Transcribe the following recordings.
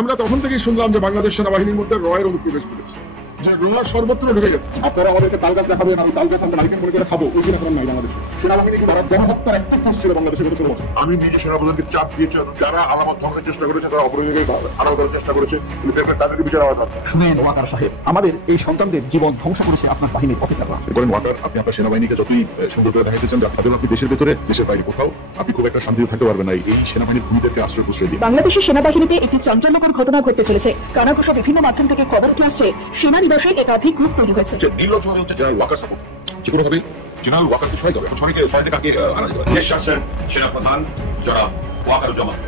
আমরা তখন থেকেই শুনলাম যে বাংলাদেশ সেনাবাহিনীর মধ্যে রয়ের অনুপ্রবেশ করেছে, যে র সর্বত্র ঢুকে গেছে। আপনারা আমাদেরকে তাল গাছ দেখাবেন, আমি তাল গাছ আমরা নারিকেল মনে করে খাবো, ওই জন্য করেন নাই। বাংলাদেশ সেনাবাহিনী কি গণহত্যার একটা ফোর্স ছিল বাংলাদেশে গত 16 বছর। আমি নিজে সেনাপ্রধানকে চাপ দিয়েছি, যারা আলামত ধ্বংসের চেষ্টা করেছে, তারা অপরাধীকে আড়াল করার চেষ্টা করেছে, তাদেরকে বিচার হওয়া দরকার। শুনেন ওয়াকার সাহেব, আমাদের এই সন্তানদের জীবন ধ্বংস করেছে আপনার বাহিনীর অফিসাররা। বলেন ওয়াকার, আপনি আপনার সেনাবাহিনীকে যতই সুন্দর করে দেখাইতেছেন, আপনাদের আপনি দেশের ভেতরে দেশের বাইরে কোথাও আপনি খুব একটা শান্তিতে থাকতে পারবেন না এই সেনাবাহিনীর ভূমিদেরকে আশ্রয় প্রশ্রয় দিয়ে। বাংলাদেশের সেনাবাহিনীতে একটি চাঞ্চল্যকর ঘটনা ঘটতে চলেছে। কানাঘুষা বিভিন্ন মাধ্যম থেকে খবর উঠে আসছে, সেনানিবাসে একাধিক গ্রুপ তৈরি হয়েছে। নির্লজ্জভাবে হচ্ছে জেনারেল ওয়াকার সাপোর্ট, যে কোনোভাবে জেনারেল ওয়াকারকে সহায় যাবে, সবাইকে কাকে আনা যাবে। দেশ শাসন সেনাপ্রধান জনাব ওয়াকারুজ্জামান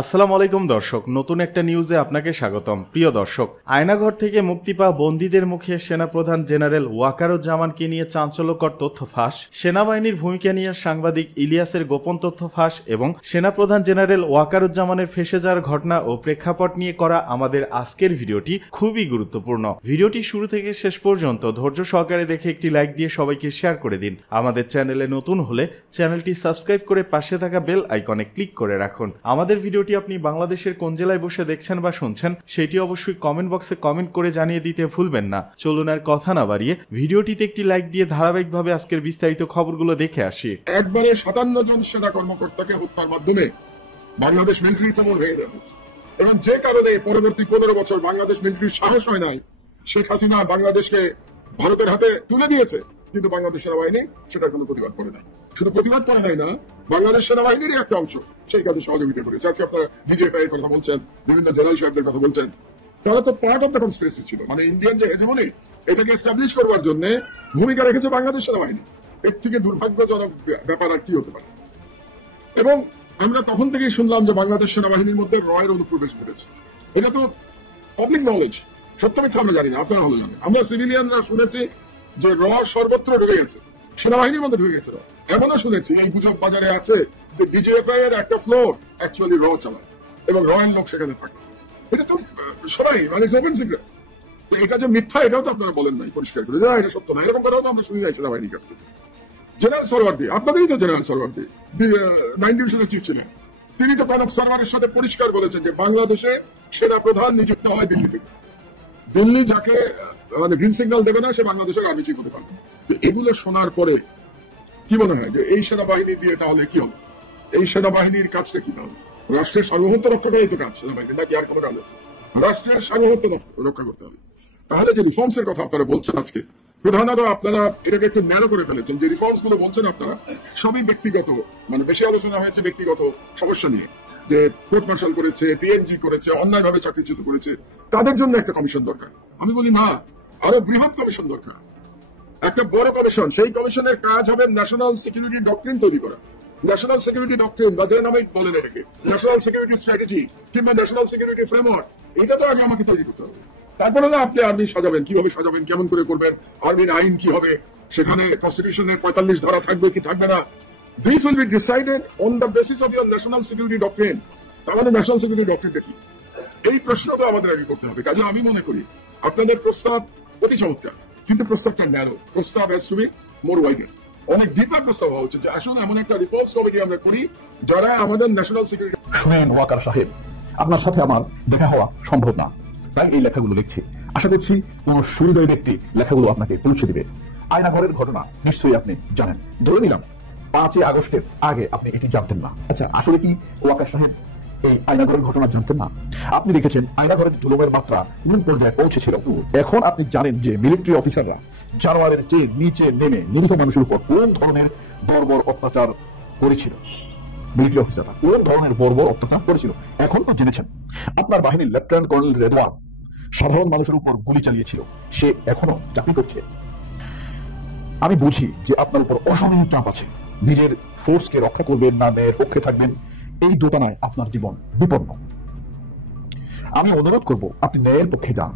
আসসালামু আলাইকুম দর্শক, নতুন একটা নিউজে আপনাকে স্বাগতম। প্রিয় দর্শক, আয়নাঘর থেকে মুক্তি পাওয়া বন্দীদের মুখে সেনাপ্রধান জেনারেল ওয়াকারুজ্জামানকে নিয়ে চাঞ্চল্যকর তথ্য ফাঁস, সেনাবাহিনীর ভূমিকা নিয়ে সাংবাদিক ইলিয়াসের গোপন তথ্য ফাঁস এবং সেনাপ্রধান জেনারেল ওয়াকারুজ্জামানের ফেঁসে যাওয়ার ঘটনা ও প্রেক্ষাপট নিয়ে করা আমাদের আজকের ভিডিওটি খুবই গুরুত্বপূর্ণ। ভিডিওটি শুরু থেকে শেষ পর্যন্ত ধৈর্য সহকারে দেখে একটি লাইক দিয়ে সবাইকে শেয়ার করে দিন। আমাদের চ্যানেলে নতুন হলে চ্যানেলটি সাবস্ক্রাইব করে পাশে থাকা বেল আইকনে ক্লিক করে রাখুন। আমাদের ভিডিওটি আপনি বাংলাদেশের কোন জেলায় বসে দেখছেন বা শুনছেন সেটি অবশ্যই কমেন্ট বক্সে কমেন্ট করে জানিয়ে দিতে ভুলবেন না। চলুন আর কথা না বাড়িয়ে ভিডিওটিতে একটি লাইক দিয়ে ধারাবাহিকভাবে আজকের বিস্তারিত খবরগুলো দেখে আসি। একবারে 57 জন সেনা কর্মকর্তাকে হত্যার মাধ্যমে বাংলাদেশ মিলিটারি কোমর ভেঙে দেওয়া হয়েছে, এবং যে কারণে পরবর্তী 15 বছর বাংলাদেশ মিলিটারির সাহস হয় নাই। শেখ হাসিনা বাংলাদেশকে ভারতের হাতে তুলে দিয়েছে, কিন্তু বাংলাদেশ সেনাবাহিনী সেটার কোনো প্রতিবাদ করে নাই। শুধু প্রতিবাদ করা হয় না, বাংলাদেশ সেনাবাহিনীর একটা অংশ সেই কাজে সহযোগিতা করেছে। আজকে আপনারা ডিজিএফআই এর কথা বলছেন, বিভিন্ন জেনারেল সাহেবদের কথা বলছেন, তারা তো পার্ট অফ দ্য কনস্পিরেসি ছিল। মানে ইন্ডিয়ান যে হেজেমনি, এটাকে এস্টাবলিশ করবার জন্য ভূমিকা রেখেছে বাংলাদেশ সেনাবাহিনী। এর থেকে দুর্ভাগ্যজনক ব্যাপার আর কি হতে পারে। এবং আমরা তখন থেকেই শুনলাম যে বাংলাদেশ সেনাবাহিনীর মধ্যে রয়ের অনুপ্রবেশ করেছে। এটা তো পাবলিক নলেজ, সত্য মিথ্যা আমরা জানি না, আপনারা হলে জানেন। আমরা সিভিলিয়ানরা শুনেছি যে র সর্বত্র ঢুকে গেছে, সেনাবাহিনীর মধ্যে ঢুকে গেছে। এমনও শুনেছি, এই গুজব বাজারে আছে যে ডিজিএফআই এর একটা ফ্লোর অ্যাকচুয়ালি র চালায় এবং রয়ের লোক সেখানে থাকে। এটা তো সবাই মানে ওপেন সিক্রেট। এটা যে মিথ্যা এটাও তো আপনারা বলেন নাই পরিষ্কার করে, যে এটা সত্য না, এরকম কথাও তো আমরা শুনি নাই সেনাবাহিনীর কাছে। জেনারেল সরওয়ার্দী, আপনাদেরই তো জেনারেল সরওয়ার্দী 9 ডিভিশনের চিফ ছিলেন, তিনি তো কনক সরওয়ারের সাথে পরিষ্কার বলেছেন যে বাংলাদেশে সেনা প্রধান নিযুক্ত হয় দিল্লি থেকে। দিল্লি যাকে মানে গ্রিন সিগন্যাল দেবে না, সে বাংলাদেশের আর্মি চিফ হতে পারবে। এগুলো শোনার পরে কি মনে হয় যে এই সেনাবাহিনী দিয়ে তাহলে কি হবে? এই সেনাবাহিনীর কাজটা কি হবে? রাষ্ট্রের সার্বভৌমত্ব রক্ষা করাই তো কাজ সেনাবাহিনী, নাকি আর কোনো কাজ আছে? রাষ্ট্রের সার্বভৌমত্ব রক্ষা করতে হবে। তাহলে যে রিফর্মস এর কথা আপনারা বলছেন আজকে, প্রধানত আপনারা এটাকে একটু ন্যারো করে ফেলেছেন। যে রিফর্মস গুলো বলছেন আপনারা সবই ব্যক্তিগত, মানে বেশি আলোচনা হয়েছে ব্যক্তিগত সমস্যা নিয়ে, যে কোর্ট মার্শাল করেছে, পিএনজি করেছে, অন্যায়ভাবে চাকরিচ্যুত করেছে, তাদের জন্য একটা কমিশন দরকার। আমি বলি না, আরো বৃহৎ কমিশন দরকার, একটা বড় কমিশন। সেই কমিশনের কাজ হবে ন্যাশনাল সিকিউরিটি ডক্ট্রিন তৈরি করা। ন্যাশনাল সিকিউরিটি ডক্ট্রিন বা যে নামে বলেন এটাকে, ন্যাশনাল সিকিউরিটি স্ট্র্যাটেজি কিংবা ন্যাশনাল সিকিউরিটি ফ্রেমওয়ার্ক, এটা তো আগে আমাকে তৈরি করতে হবে। তারপরে না আপনি আর্মি সাজাবেন, কিভাবে সাজাবেন, কেমন করে করবেন, আর্মির আইন কি হবে, সেখানে কনস্টিটিউশনের 45 ধারা থাকবে কি থাকবে না। This will be decided on the basis of your national security doctrine. তাহলে ন্যাশনাল সিকিউরিটি ডক্ট্রিনটা কি, এই প্রশ্ন তো আমাদের আগে করতে হবে। কাজে আমি মনে করি আপনাদের প্রস্তাব অতি চমৎকার, কিন্তু প্রস্তাবটা ন্যারো। প্রস্তাব has to be more wider, অনেক ডিপার প্রস্তাব হওয়া উচিত, যে আসলে এমন একটা রিফর্মস কমিটি আমরা করি যারা আমাদের ন্যাশনাল সিকিউরিটি। শুনেন ওয়াকার সাহেব, আপনার সাথে আমার দেখা হওয়া সম্ভব না, তাই এই লেখাগুলো লিখছি। আশা করছি কোন সুহৃদয় ব্যক্তি লেখাগুলো আপনাকে পৌঁছে দিবে। আয়নাঘরের ঘটনা নিশ্চয়ই আপনি জানেন। ধরে নিলাম 5ই আগস্টের আগে আপনি এটি জানতেন না। আচ্ছা, আসলে কি ওয়াকার সাহেব এই আয়নাঘরের ঘটনা জানতেন না? আপনি লিখেছেন আয়নাঘরের জুলুমের মাত্রা কোন পর্যায়ে পৌঁছেছিল। এখন আপনি জানেন যে মিলিটারি অফিসাররা জানোয়ারের চেয়ে নিচে নেমে নিরীহ মানুষের উপর কোন ধরনের বর্বর অত্যাচার করেছিল। মিলিটারি অফিসাররা কোন ধরনের বর্বর অত্যাচার করেছিল এখন তো জেনেছেন। আপনার বাহিনীর লেফটেন্যান্ট কর্নেল রেদওয়ান সাধারণ মানুষের উপর গুলি চালিয়েছিল, সে এখনো চাকরি করছে। আমি বুঝি যে আপনার উপর অসহনীয় চাপ আছে। নিজের ফোর্সকে রক্ষা করবেন না ন্যায়ের পক্ষে থাকবেন, এই দোটানায় আপনার জীবন বিপন্ন। আমি অনুরোধ করব আপনি ন্যায়ের পক্ষে যান।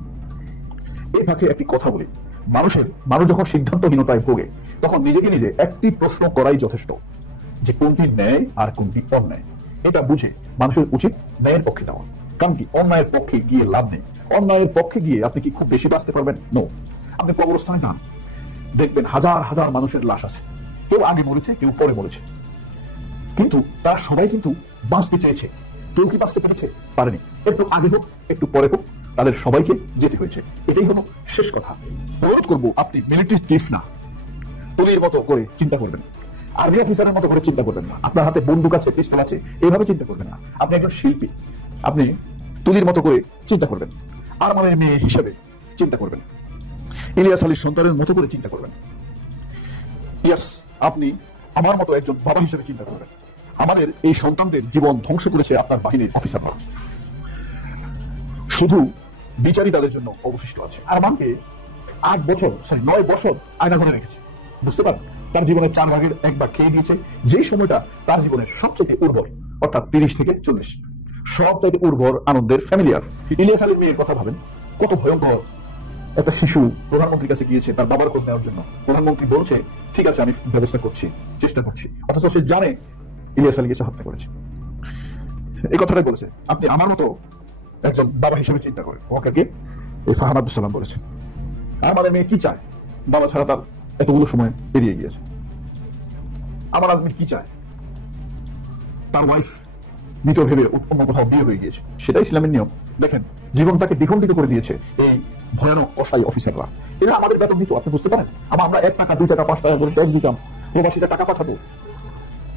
এই ফাঁকে একটি কথা বলি, মানুষ যখন সিদ্ধান্তহীনতায় ভোগে তখন নিজেকে নিজে একটি প্রশ্ন করাই যথেষ্ট, যে কোনটি ন্যায় আর কোনটি অন্যায়। এটা বুঝে মানুষের উচিত ন্যায়ের পক্ষে যাওয়া। কারণ কি, অন্যায়ের পক্ষে গিয়ে লাভ নেই। অন্যায়ের পক্ষে গিয়ে আপনি কি খুব বেশি বাঁচতে পারবেন? নো। আপনি কবরস্থানে যান, দেখবেন হাজার হাজার মানুষের লাশ আছে, কেউ আগে মরেছে, কেউ পরে মরেছে, কিন্তু তারা সবাই কিন্তু বাঁচতে চেয়েছে। কেউ কি বাঁচতে পেরেছে? পারেনি। একটু আগে হোক একটু পরে হোক তাদের সবাইকে যেতে হয়েছে। এটাই হলো শেষ কথা। অনুরোধ করবো আপনি মিলিটারি চিফ না, তুলির মতো করে চিন্তা করবেন, আর্মি অফিসারের মতো করে চিন্তা করবেন না, আপনার হাতে বন্দুক আছে পিস্তল আছে এইভাবে চিন্তা করবেন না। আপনি একজন শিল্পী, আপনি তুলির মতো করে চিন্তা করবেন, আরমানের মেয়ে হিসেবে চিন্তা করবেন, ইলিয়াস আলীর সন্তানের মতো করে চিন্তা করবেন। ইয়াস, আপনি আমার মতো একজন বাবা হিসেবে চিন্তা করবেন। আমাদের এই সন্তানদের জীবন ধ্বংস করেছে আপনার বাহিনীর অফিসাররা। শুধু বিচারই তাদের জন্য অবশিষ্ট আছে। আরমানকে 9 বছর আয়না ঘরে রেখেছে। বুঝতে পারেন, তার জীবনের 4 ভাগের 1 ভাগ খেয়ে দিয়েছে। যেই সময়টা তার জীবনের সবচেয়ে উর্বর, অর্থাৎ 30 থেকে 40, সবচাইতে উর্বর আনন্দের ফ্যামিলিয়ার। ইলিয়াস আলীর মেয়ের কথা ভাবেন, কত ভয়ঙ্কর। একটা শিশু প্রধানমন্ত্রীর কাছে গিয়েছে তার বাবার খোঁজ নেওয়ার জন্য। প্রধানমন্ত্রী বলছে ঠিক আছে আমি ব্যবস্থা করছি, চেষ্টা করছি, অথচ সে জানে ইলিয়াস আলীকে হত্যা করেছে। এই কথাটাই বলেছে। আপনি আমার মতো একজন বাবা হিসেবে চিন্তা করেন। ওকে এই ফাহাদ আব্দুল সালাম বলেছে, আমাদের মেয়ে কি চায়? বাবা ছাড়া তার এতগুলো সময় পেরিয়ে গিয়েছে। আমার আজমির কি চায়? তার ওয়াইফ মৃত ভেবে অন্য কোথাও বিয়ে হয়ে গিয়েছে। সেটাই ইসলামের নিয়ম। দেখেন, জীবনটাকে দ্বিখণ্ডিত করে দিয়েছে এই ভয়ানক কসাই অফিসাররা। এরা আমাদের বেতন দিত, আপনি বুঝতে পারেন? আমরা 1 টাকা 2 টাকা 5 টাকা করে ট্যাক্স দিতাম, প্রবাসীরা টাকা পাঠাতো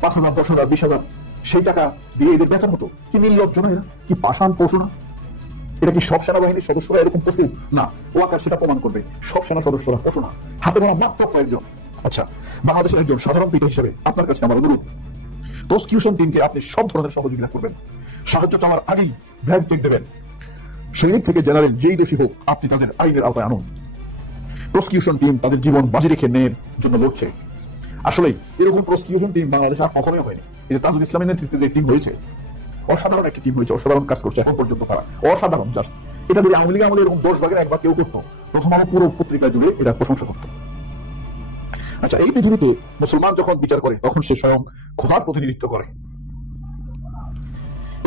5,000 10,000 20,000, সেই টাকা দিয়ে এদের বেতন হতো। কি নির্লজ্জ না এরা, কি পাষাণ পশু না? এটা কি সব সেনাবাহিনীর সদস্যরা এরকম পশু? না, ওয়াকার সেটা প্রমাণ করবে। সব সেনা সদস্যরা পশু না, হাতে গোনা মাত্র কয়েকজন। আচ্ছা, বাংলাদেশের একজন সাধারণ পিতা হিসেবে আপনার কাছে আমার অনুরোধ, প্রসিকিউশন টিমকে আপনি সব ধরনের সহযোগিতা করবেন। সাহায্য চাওয়ার আগেই ব্ল্যাঙ্ক চেক দেবেন। সৈনিক থেকে জেনারেল যেই দোষী হোক আপনি তাদের আইনের আওতায় আনুন। প্রসিকিউশন টিম তাদের জীবন বাজি রেখে ন্যায়ের জন্য লড়ছে। আসলেই এরকম প্রসিকিউশন টিম বাংলাদেশে আর কখনোই হয়নি। এই যে তাজুল ইসলামের নেতৃত্বে যে টিম হয়েছে, অসাধারণ একটি টিম হয়েছে, অসাধারণ কাজ করছে এখন পর্যন্ত তারা, অসাধারণ। জাস্ট এটা যদি আওয়ামী লীগ আমাদের এরকম 10 ভাগের 1 ভাগ কেউ করতো, প্রথম আলো পুরো পত্রিকা জুড়ে এটা প্রশংসা করতো। আচ্ছা, এই পৃথিবীতে মুসলমান যখন বিচার করে তখন সে স্বয়ং খোদার প্রতিনিধিত্ব করে।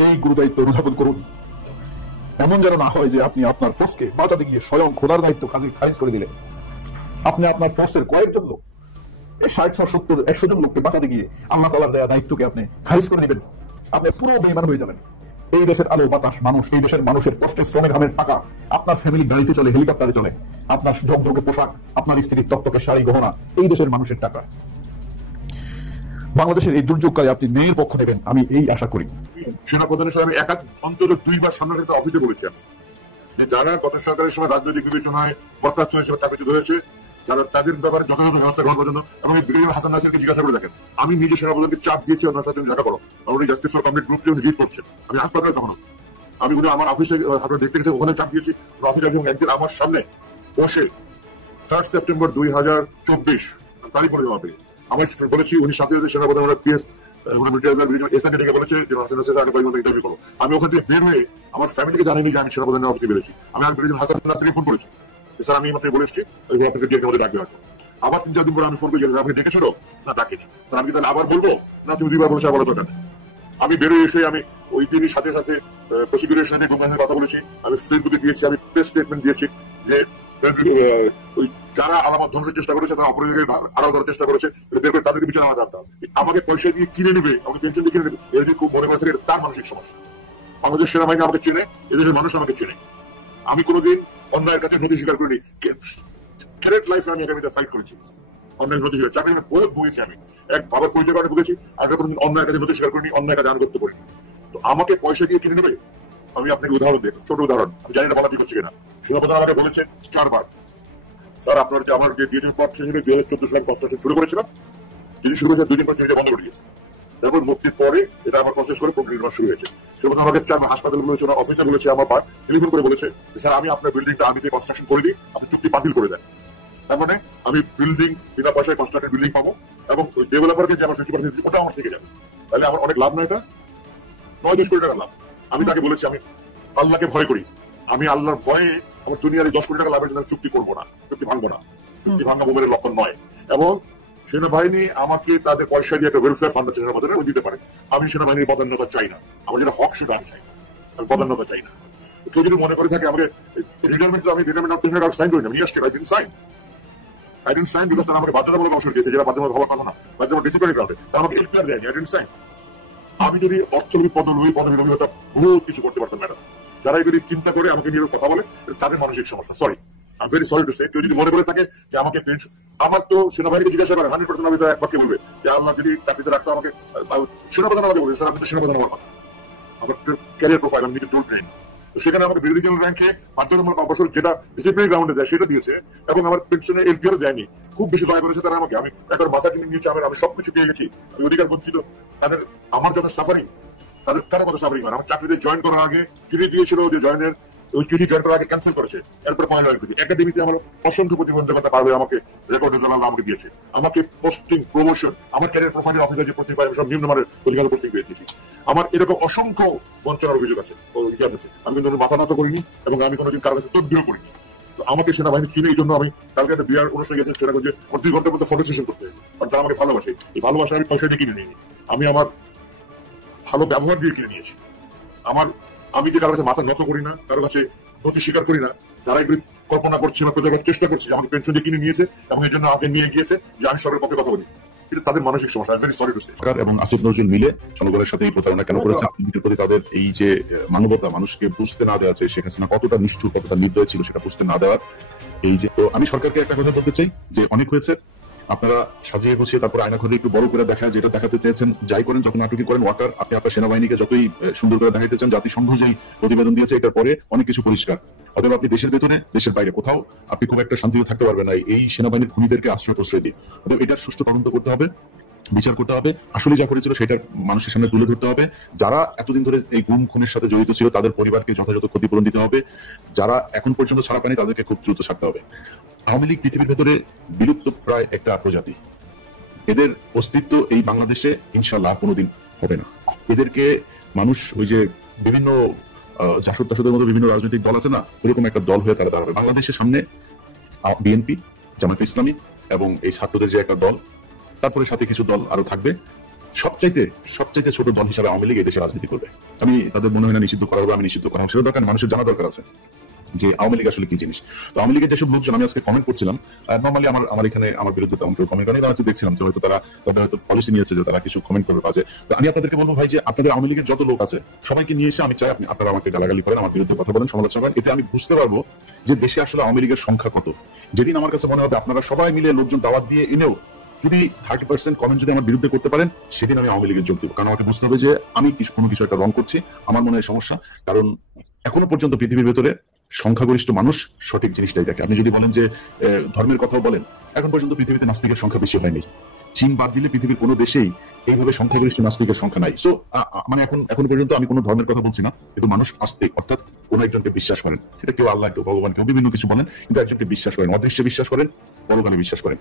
এই গুরুদায়িত্ব অনুধাবন করুন। এমন যেন না হয় যে আপনি আপনার ফোর্সকে বাঁচাতে গিয়ে স্বয়ং খোদার দায়িত্ব খারিজ করে দিলেন। আপনি আপনার ফোর্সের কয়েকজন লোক, 60 70 100 জন লোককে বাঁচাতে গিয়ে আল্লাহ তাআলার দেয়া দায়িত্বকে আপনি খারিজ করে দিবেন। আপনি পুরো বেঈমান হয়ে যাবেন। এই দেশের আলো বাতাস মানুষ, এই দেশের মানুষের কষ্টের শ্রমের ঘামের টাকা আপনার ফ্যামিলি গাড়িতে চলে, হেলিকপ্টারে চলে, আপনার ঝকঝকে পোশাক, আপনার স্ত্রীর তত্ত্বকে শাড়ি গহনা, এই দেশের মানুষের টাকা। বাংলাদেশের এই দুর্যোগকালে আপনি ন্যায়ের পক্ষ নেবেন, আমি এই আশা করি। সেনাপ্রধানের সাথে আমি অন্তত 2 বার সামনে অফিসে বলেছি আমি, যে যারা গত সরকারের সময় রাজনৈতিক বিবেচনায় বরখাস্ত হিসেবে চাকরিচ্যুত হয়েছে, যারা তাদের ব্যাপারে যথাযথ ব্যবস্থা গ্রহণ পর্যন্ত, এবং ব্রিগেডিয়ার হাসান নাসিরকে জিজ্ঞাসা করে দেখেন। আমি নিজে সেনাপ্রধানকে চাপ দিয়েছি ওনার সাথে ঢাকা করো, already justice for complete group lead করছেন। আমি হাসপাতালে তখন আমি উনি আমার অফিসে আপনারা দেখতে গেছে, ওখানে চাপ দিয়েছি অফিসে। একদিন আমার সামনে বসে 3 সেপ্টেম্বর 2024 তারিখ করে জমা পেয়ে আমি বলেছি, উনি সাথে সেনাপ্রধান পিএস ইন্টারভিউ করো। আমি ওখান থেকে বের হয়ে আমার ফ্যামিলিকে জানিনি যে আমি সেনাপ্রধানের অফিসে বেরিয়েছি। আমি হাসান নাসিরকে ফোন করেছি, স্যার আমি আপনাকে বলেছি আপনাকে ডাকবে হয়তো। আবার 3-4 দিন পরে আমি ফোন করেছি, আপনি ডেকেছিল না ডাকিনি। স্যার আমি তাহলে আবার বলবো না, তুমি 2 বার বলেছি, আবার দরকার। আমি বেরোয় এসে আমি ওই দিনই সাথে সাথে প্রসিকিউটরের সাথে কথা বলেছি, আমি ফেসবুকে দিয়েছি, আমি প্রেস স্টেটমেন্ট দিয়েছি যে ওই যারা আলামত ধ্বংসের চেষ্টা করেছে, তারা অপরাধীদের আড়াল করার চেষ্টা করেছে, তাদেরকে বিচার আমার দরকার। আমাকে পয়সা দিয়ে কিনে নেবে, আমাকে পেনশন দিয়ে কিনে নেবে, এর যদি খুব মনে করে থাকে তার মানসিক সমস্যা। বাংলাদেশ সেনাবাহিনী আমাকে চেনে, এদেশের মানুষ আমাকে চেনে। আমি কোনোদিন অন্যায়ের কাছে নথি স্বীকার করিনি। ক্যারেট লাইফে আমি একাডেমিতে ফাইট করেছি, অন্যায় নথি স্বীকার চাকরি বহুত বইয়েছি। আমি এক বাবার পরিচয় কারণে বলেছি, আর কোনোদিন অন্যায়ের কাছে নথি স্বীকার করিনি, অন্যায় কাজে আনুগত্য করিনি। তো আমাকে পয়সা দিয়ে কিনে নেবে। আমি আপনাকে উদাহরণ দিই, ছোট উদাহরণ, আমি জানি না বলা ঠিক হচ্ছে কিনা। সেনাপ্রধান আমাকে বলেছে 4 বার, স্যার আপনার যে আমার যে ডিএটির পর ছিল 2014 সালে কনস্ট্রাকশন শুরু করেছিলাম, যদি শুরু হয়েছে 2 দিন পর চিঠিটা বন্ধ করে দিয়েছে। তারপর মুক্তির পরে এটা আমার প্রসেস করে প্রক্রিয়া নির্মাণ শুরু হয়েছে। সেরকম আমাকে 4 হাসপাতাল বলেছে, অফিসে বলেছে, আমার টেলিফোন করে বলেছে স্যার আমি আপনার বিল্ডিংটা আমিতে কনস্ট্রাকশন করে দিই, আপনি চুক্তি বাতিল করে দেন। তার মানে আমি বিল্ডিং বিনা পয়সায় কনস্ট্রাক্টেড বিল্ডিং পাবো, এবং ওই ডেভেলপারকে যে আমার 50% ওটা আমার থেকে যাবে। তাহলে আমার অনেক লাভ না, এটা 9-10 কোটি টাকা লাভ। আমি তাকে বলেছি আমি আল্লাহকে ভয় করি, আমি আল্লাহর ভয়ে আমার দুনিয়ার 10 কোটি টাকা লাভের জন্য চুক্তি করবো না, চুক্তি ভাঙবো না। চুক্তি ভাঙা মোমের লক্ষণ নয়। এবং সেনাবাহিনী আমাকে তাদের পয়সা দিয়ে একটা ওয়েলফেয়ার ফান্ড আছে সেনাবাহিনী দিতে পারে। আমি সেনাবাহিনীর পদান্নতা চাই না, আমার যেটা হক সেটা আমি চাই, আমি পদান্নতা চাই না। কেউ যদি মনে করে থাকে আমাকে রিটায়ারমেন্ট, আমি রিটায়ারমেন্ট সাইন করি না। আই ডিডন্ট সাইন বিকজ তারা আমাকে বাধ্যতামূলক অবসর দিয়েছে, যেটা বাধ্যতামূলক হওয়ার কথা না, বাধ্যতামূলক ডিসিপ্লিনারি গ্রাউন্ডে তারা আমাকে এখতিয়ার দেয়নি। I didn't sign. আমি যদি অর্থনৈতিক পদবি হতাম, বহুত কিছু করতে পারতাম ম্যাডাম। যারা এগুলি চিন্তা করে আমাকে নিয়ে কথা বলে, তাদের মানসিক সমস্যা। সরি, আমি ভেরি সরি টু সে। কেউ যদি মনে করে থাকে যে আমাকে পেনশন, আমার তো সেনাবাহিনীকে জিজ্ঞাসা করে 100% আমি তো এক বাক্যে বলবে যে আমার যদি চাকরিতে রাখতো আমাকে, সেনাপ্রধান আমাকে বলবে স্যার আপনি তো সেনাপ্রধান হওয়ার কথা, আমার ক্যারিয়ার প্রোফাইল আমি নিজে টোল ট্রেন। তো সেখানে আমাকে ব্রিগেডিয়ার জেনারেল র্যাঙ্কে 5 নম্বর অবসর যেটা ডিসিপ্লিনারি গ্রাউন্ডে দেয় সেটা দিয়েছে, এবং আমার পেনশনে এলপিআরও দেয়নি। খুব বেশি দয়া করেছে তারা আমাকে। আমি একবার মাথা কিনে নিয়েছি, আমি সবকিছু পেয়ে গেছি, আমি অধিকার বঞ্চিত। তাদের আমার যত সাফারিং, তাদের কেন কত সাফারিং হয়। আমার চাকরিতে জয়েন করার আগে চিঠি দিয়েছিল যে জয়েনের, ওই চিঠি জয়েন করার আগে ক্যান্সেল করেছে, এরপর পয়েন্ট জয়েন করেছে। একাডেমিতে আমার অসংখ্য প্রতিবন্ধকতা পারবে আমাকে রেকর্ডে জানাল আমাকে দিয়েছে, আমাকে পোস্টিং প্রমোশন, আমার ক্যারিয়ার প্রোফাইলের অফিসার যে পোস্টিং পাই সব নিম্নমানের অধিকার পোস্টিং পেয়ে দিয়েছি। আমার এরকম অসংখ্য বঞ্চনার অভিযোগ আছে, ইতিহাস আছে। আমি কিন্তু মাথা নত করিনি, এবং আমি কোনোদিন কারো কাছে তদবিরও করিনি। তো আমাকে সেনাবাহিনী চিনে, এই জন্য আমি কালকে একটা বিয়ার অনুষ্ঠানে গেছি সেনাগঞ্জে, আমার 2 ঘন্টার মধ্যে ফটো সেশন করতে হয়েছে। কারণ তারা আমাকে ভালোবাসে। এই ভালোবাসা আমি পয়সা দিয়ে কিনে নিইনি, আমি আমার ভালো ব্যবহার দিয়ে কিনে নিয়েছি। আমি যে কারো কাছে মাথা নত করি না, কারো কাছে নতি স্বীকার করি না। যারা এগুলি কল্পনা করছে বা প্রচার করার চেষ্টা করছে যে আমাকে পেনশন দিয়ে কিনে নিয়েছে এবং এই জন্য আমাকে নিয়ে গিয়েছে যে আমি সরকারের পক্ষে কথা বলি, এটা তাদের মানসিক সমস্যা। আমি ভেরি সরি টু সে। সরকার এবং আসিফ নজরুল মিলে জনগণের সাথে এই প্রতারণা কেন করেছে? আপনাদের প্রতি তাদের এই যে মানবতা, মানুষকে বুঝতে না দেওয়া, শেখ হাসিনা কতটা নিষ্ঠুর, কতটা নির্দয় ছিল সেটা বুঝতে না দেওয়ার এই যে। তো আমি সরকারকে একটা কথা বলতে চাই যে অনেক হয়েছে, আপনারা সাজিয়ে গুছিয়ে তারপর আয়না ঘরে একটু বড় করে দেখা, যেটা দেখাতে চেয়েছেন যাই করেন, যখন নাটকি করেন ওয়াকার, আপনি আপনার সেনাবাহিনীকে যতই সুন্দর করে দেখাইতে চান, জাতিসংঘ যেই প্রতিবেদন দিয়েছে এটার পরে অনেক কিছু পরিষ্কার। অতএব আপনি দেশের ভেতরে দেশের বাইরে কোথাও আপনি খুব একটা শান্তিতে থাকতে পারবেন না এই সেনাবাহিনীর খুনিদেরকে আশ্রয় প্রশ্রয় দিয়ে। অতএব এটার সুষ্ঠু তদন্ত করতে হবে, বিচার করতে হবে, আসলে যা করেছিল সেটা মানুষের সামনে তুলে ধরতে হবে। যারা এতদিন ধরে এই গুম খুনের সাথে জড়িত ছিল তাদের পরিবারকে যথাযথ ক্ষতিপূরণ দিতে হবে। যারা এখন পর্যন্ত ছাড়া পায়নি তাদেরকে খুব দ্রুত ছাড়তে হবে। আওয়ামী লীগ পৃথিবীর ভেতরে বিলুপ্ত প্রায় একটা প্রজাতি, এদের অস্তিত্ব এই বাংলাদেশে ইনশাল্লাহ কোনোদিন হবে না। এদেরকে মানুষ ওই যে বিভিন্ন জাসদ টাসদের মতো বিভিন্ন রাজনৈতিক দল আছে না, ওরকম একটা দল হয়ে তারা দাঁড়াবে বাংলাদেশের সামনে। বিএনপি, জামায়াতে ইসলামী এবং এই ছাত্রদের যে একটা দল, তারপরে সাথে কিছু দল আরো থাকবে, সবচাইতে ছোট দল হিসাবে আওয়ামী লীগ এই দেশে রাজনীতি করবে। আমি তাদের মনে হয় না নিষিদ্ধ করা হবে, আমি নিষিদ্ধ করা হবে সেটা দরকার, মানুষের জানা দরকার আছে যে আওয়ামী লীগ আসলে কি জিনিস। তো আওয়ামী লীগের যেসব লোকজন, আমি আজকে কমেন্ট করছিলাম, নর্মালি আমার এখানে আমার বিরুদ্ধে তেমন কেউ কমেন্ট করেনি, তারা দেখছিলাম যে হয়তো তারা তাদের হয়তো পলিসি নিয়েছে যে তারা কিছু কমেন্ট করবে পাশে। তো আমি আপনাদেরকে বলবো ভাই যে আপনাদের আওয়ামী লীগের যত লোক আছে সবাইকে নিয়ে এসে আমি চাই আপনারা আমাকে গালাগালি করেন, আমার বিরুদ্ধে কথা বলেন, সমালোচনা করেন, এতে আমি বুঝতে পারবো যে দেশে আসলে আওয়ামী লীগের সংখ্যা কত। যেদিন আমার কাছে মনে হবে আপনারা সবাই মিলে লোকজন দাওয়াত দিয়ে এনেও যদি 30% কমেন্ট যদি আমার বিরুদ্ধে করতে পারেন, সেদিন আমি আওয়ামী লীগের যোগ দেবো। কারণ আমাকে বুঝতে হবে যে আমি কোনো কিছু একটা রং করছি, আমার মনে হয় সমস্যা। কারণ এখনো পর্যন্ত পৃথিবীর ভেতরে সংখ্যাগরিষ্ঠ মানুষ সঠিক জিনিসটাই দেখে। আপনি যদি বলেন যে ধর্মের কথাও বলেন, এখন পর্যন্ত পৃথিবীতে নাস্তিকের সংখ্যা বেশি হয়নি। চীন বাদ দিলে পৃথিবীর কোনো দেশেই এইভাবে সংখ্যাগরিষ্ঠ নাস্তিকের সংখ্যা নাই। সো মানে এখন পর্যন্ত আমি কোনো ধর্মের কথা বলছি না, কিন্তু মানুষ আস্তিক, অর্থাৎ কোন একজনকে বিশ্বাস করেন, সেটা কেউ আল্লাহ, কেউ ভগবান, কেউ বিভিন্ন কিছু বলেন, কিন্তু একজনকে বিশ্বাস করেন, অদৃশ্যে বিশ্বাস করেন, পরকালে বিশ্বাস করেন।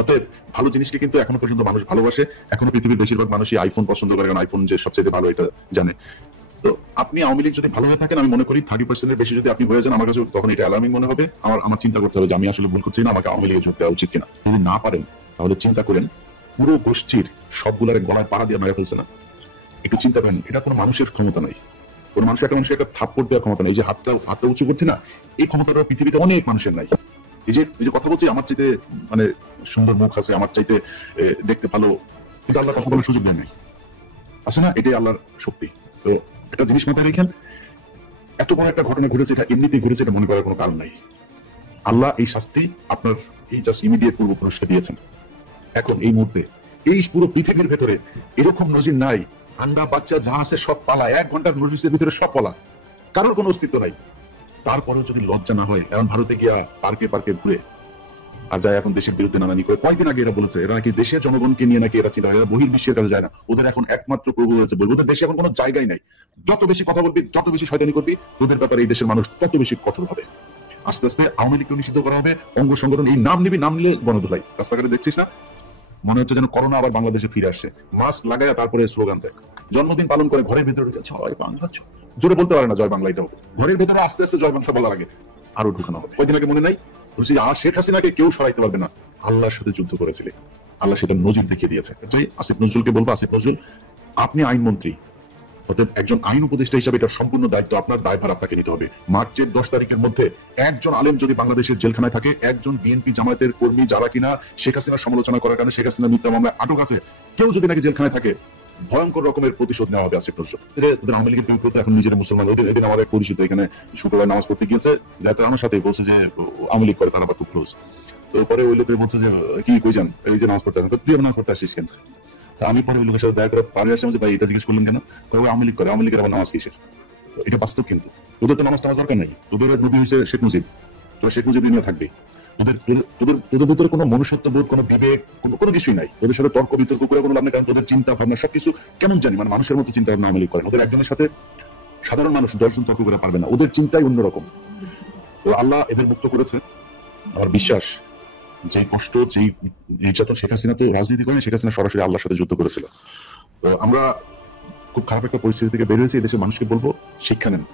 অতএব ভালো জিনিসকে কিন্তু এখনো পর্যন্ত মানুষ ভালোবাসে। এখনো পৃথিবীর বেশিরভাগ মানুষই আইফোন পছন্দ করে, কারণ আইফোন যে সবচেয়ে ভালো এটা জানে। তো আপনি আওয়ামী লীগ যদি ভালো হয়ে থাকেন, আমি মনে করি 30% এর বেশি যদি আপনি হয়ে যান, আমার কাছে তখন এটা অ্যালার্মিং মনে হবে। আমার চিন্তা করতে হবে যে আমি আসলে ভুল করছি না, আমাকে আওয়ামী লীগে যোগ দেওয়া উচিত কিনা। যদি না পারেন তাহলে চিন্তা করেন, পুরো গোষ্ঠীর সবগুলার গলায় পাড়া দিয়ে মেরে ফেলছে না, একটু চিন্তা করেন। এটা কোনো মানুষের ক্ষমতা নাই, কোন মানুষের একটা থাপ্পড় দেওয়ার ক্ষমতা নাই। এই যে হাতটা উঁচু করছে না, এই ক্ষমতাটা পৃথিবীতে অনেক মানুষের নাই। এই যে কথা বলছি, আমার চাইতে মানে সুন্দর মুখ আছে, আমার চাইতে দেখতে ভালো, এটা আল্লাহ কথা বলার সুযোগ দেয় নাই, আছে না? এটাই আল্লাহর শক্তি। তো একটা জিনিস মাথায় রেখেন, এত বড় একটা ঘটনা ঘটেছে, এটা এমনিতেই ঘটেছে, এটা মনে করার কোনো কারণ নাই। আল্লাহ এই শাস্তি আপনার এই জাস্ট ইমিডিয়েট পূর্বপুরুষকে দিয়েছেন। এখন এই মুহূর্তে এই পুরো পৃথিবীর ভেতরে এরকম নজির নাই, ঠান্ডা বাচ্চা যা আছে সব পালা, 1 ঘন্টার নোটিসের ভিতরে সব পালা, কারোর কোনো অস্তিত্ব নাই। তারপরেও যদি লজ্জা না হয়, এখন ভারতে গিয়া পার্কে ঘুরে আর যায় এখন দেশের বিরুদ্ধে নানানি করে। কয়েকদিন আগে এরা বলেছে এরা নাকি দেশের জনগণকে নিয়ে নাকি এরা চিন্তা, এরা বহির্বিশ্বের কাছে যায় না, ওদের এখন একমাত্র প্রভু হয়েছে বলবো। ওদের দেশে এখন কোনো জায়গায় নাই। যত বেশি কথা বলবি, যত বেশি শয়তানি করবি, ওদের ব্যাপারে এই দেশের মানুষ তত বেশি কঠোর হবে। আস্তে আস্তে আওয়ামী লীগকে নিষিদ্ধ করা হবে, অঙ্গ সংগঠন, এই নাম নিবি, নাম নিলে গণধোলাই। রাস্তাঘাটে দেখছিস না, মনে হচ্ছে যেন করোনা আবার বাংলাদেশে ফিরে আসছে। মাস্ক লাগায় তারপরে স্লোগান দেয়, জন্মদিন পালন করে ঘরের ভেতরে জয় বাংলা, জোরে বলতে পারে না জয় বাংলা, এটাও ঘরের ভেতরে আস্তে আস্তে জয় বাংলা বলার আগে আরো ঢুকানো হবে। কয়েকদিন আগে মনে নাই বলছি, শেখ হাসিনাকে কেউ সরাইতে পারবে না, আল্লাহর সাথে যুদ্ধ করেছিলেন, আল্লাহ সেটা নজির দেখিয়ে দিয়েছে। আসিফ নজরুলকে বলবো, আসিফ নজরুল আপনি আইনমন্ত্রী, অতএব একজন আইন উপদেষ্টা হিসাবে এটার সম্পূর্ণ দায়িত্ব আপনার, দায়ভার আপনাকে নিতে হবে। মার্চের 10 তারিখের মধ্যে একজন আলেম যদি বাংলাদেশের জেলখানায় থাকে, একজন বিএনপি জামায়াতের কর্মী যারা কিনা শেখ হাসিনার সমালোচনা করার কারণে শেখ হাসিনা মিথ্যা মামলায় আটক আছে, কেউ যদি নাকি জেলখানায় থাকে, ভয়ঙ্কর রকমের প্রতিশোধ নেওয়া হবে আসিফ নজরুল। ওদের আওয়ামী লীগের বিরুদ্ধে এখন নিজের মুসলমান, ওদের এদিন আমার এক পরিচিত এখানে শুক্রবার নামাজ পড়তে গিয়েছে, যাতে আমার সাথে বলছে যে আওয়ামী লীগ করে, তারা আবার খুব ক্লোজ। তো পরে ওই লোকের বলছে যে কি কই যান, এই যে নামাজ পড়তে আসেন, তুই নামাজ পড়তে আসিস কেন? তা আমি পরে ওই লোকের সাথে দেখা করে পারে আসলাম যে ভাই এটা জিজ্ঞেস করলেন কেন? আওয়ামী লীগ করে, আওয়ামী লীগের আবার নামাজ কিসের? এটা বাস্তব, কিন্তু ওদের তো নামাজ দরকার নেই। ওদের নবী হয়েছে শেখ মুজিব, তোরা শেখ মুজিব নিয়ে থাকবে। তোদের ভিতরে কোনো মনুষ্যত্ব বোধ, কোনো বিবেক, কোনো কিছুই নাই। ওদের সাথে তর্ক বিতর্ক করে কোনো লাভ নেই, কারণ তোদের চিন্তা ভাবনা সবকিছু কেমন জানি, মানে মানুষের মতো চিন্তা ভাবনা আওয়ামী লীগ করেন। ওদের একজনের সাথে সাধারণ মানুষ 10 জন তর্ক করে পারবে না, ওদের চিন্তাই অন্যরকম। তো আল্লাহ এদের মুক্ত করেছে। আমার বিশ্বাস যে কষ্ট, যেই নির্যাতন, শেখ হাসিনা তো রাজনীতি করেন, শেখ হাসিনা সরাসরি আল্লাহর সাথে যুদ্ধ করেছিল। তো আমরা খুব খারাপ একটা পরিস্থিতি থেকে বের হয়েছি। এদেশের মানুষকে বলবো, শিক্ষা নেন।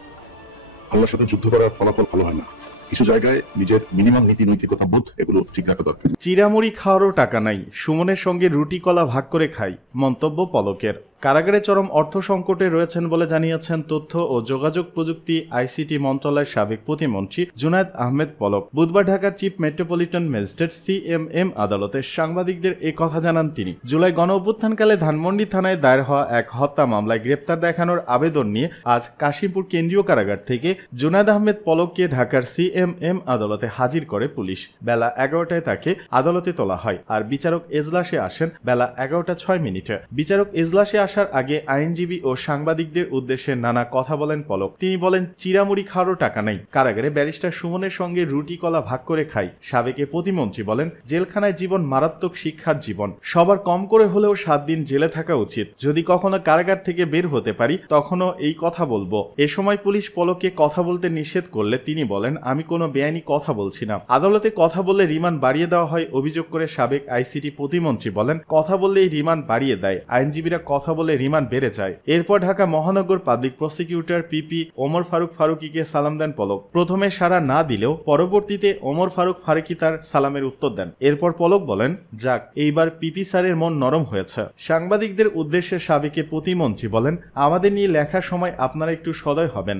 আল্লাহর সাথে যুদ্ধ করার ফলাফল ভালো হয় না। কিছু জায়গায় নিজের মিনিমাম নীতি নৈতিকতা বোধ এগুলো ঠিক রাখা দরকার। চিরামুড়ি খাওয়ারও টাকা নাই, সুমনের সঙ্গে রুটি কলা ভাগ করে খাই, মন্তব্য পলকের। কারাগারে চরম অর্থ সংকটে রয়েছেন বলে জানিয়েছেন তথ্য ও যোগাযোগ প্রযুক্তি আইসিটি মন্ত্রণালয়ের সাবেক প্রতিমন্ত্রী জুনায়েদ আহমেদ পলক। বুধবার ঢাকার চিফ মেট্রোপলিটন ম্যাজিস্ট্রেট সিএমএম আদালতে সাংবাদিকদের এ কথা জানান তিনি। জুলাই গণ অভ্যুত্থানকালে ধানমন্ডি থানায় দায়ের হওয়া এক হত্যা মামলায় গ্রেপ্তার দেখানোর আবেদন নিয়ে আজ কাশিমপুর কেন্দ্রীয় কারাগার থেকে জুনায়েদ আহমেদ পলককে ঢাকার সিএমএম আদালতে হাজির করে পুলিশ। বেলা 11টায় তাকে আদালতে তোলা হয়, আর বিচারক এজলাসে আসেন বেলা 11:06। বিচারক এজলাসে আসার আগে আইনজীবী ও সাংবাদিকদের উদ্দেশ্যে নানা কথা বলেন পলক। তিনি বলেন, চিরামুড়ি খাওয়ারও টাকা নাই, কারাগারে ব্যারিস্টার সুমনের সঙ্গে রুটি কলা ভাগ করে খাই। সাবেক প্রতিমন্ত্রী বলেন, জেলখানায় জীবন মারাত্মক শিক্ষার জীবন, সবার কম করে হলেও 7 দিন জেলে থাকা উচিত। যদি কখনো কারাগার থেকে বের হতে পারি তখনও এই কথা বলবো। এ সময় পুলিশ পলককে কথা বলতে নিষেধ করলে তিনি বলেন, আমি কোনো বেআইনি কথা বলছি না। আদালতে কথা বললে রিমান্ড বাড়িয়ে দেওয়া হয় অভিযোগ করে সাবেক আইসিটি প্রতিমন্ত্রী বলেন, কথা বললেই রিমান্ড বাড়িয়ে দেয়, আইনজীবীরা কথা বলে রিমান্ড বেড়ে যায়। এরপর ঢাকা মহানগর public prosecutor PP Omar Faruk ফারুকিকে সালাম দেন পলক। প্রথমে সাড়া না দিলেও পরবর্তীতে ওমর ফারুক ফারুকি তার সালামের উত্তর দেন। এরপর পলক বলেন, যাক, এইবার পিপি স্যারের মন নরম হয়েছে। সাংবাদিকদের উদ্দেশ্যে সাবেক প্রতিমন্ত্রী বলেন, আমাদের নিয়ে লেখার সময় আপনারা একটু সদয় হবেন।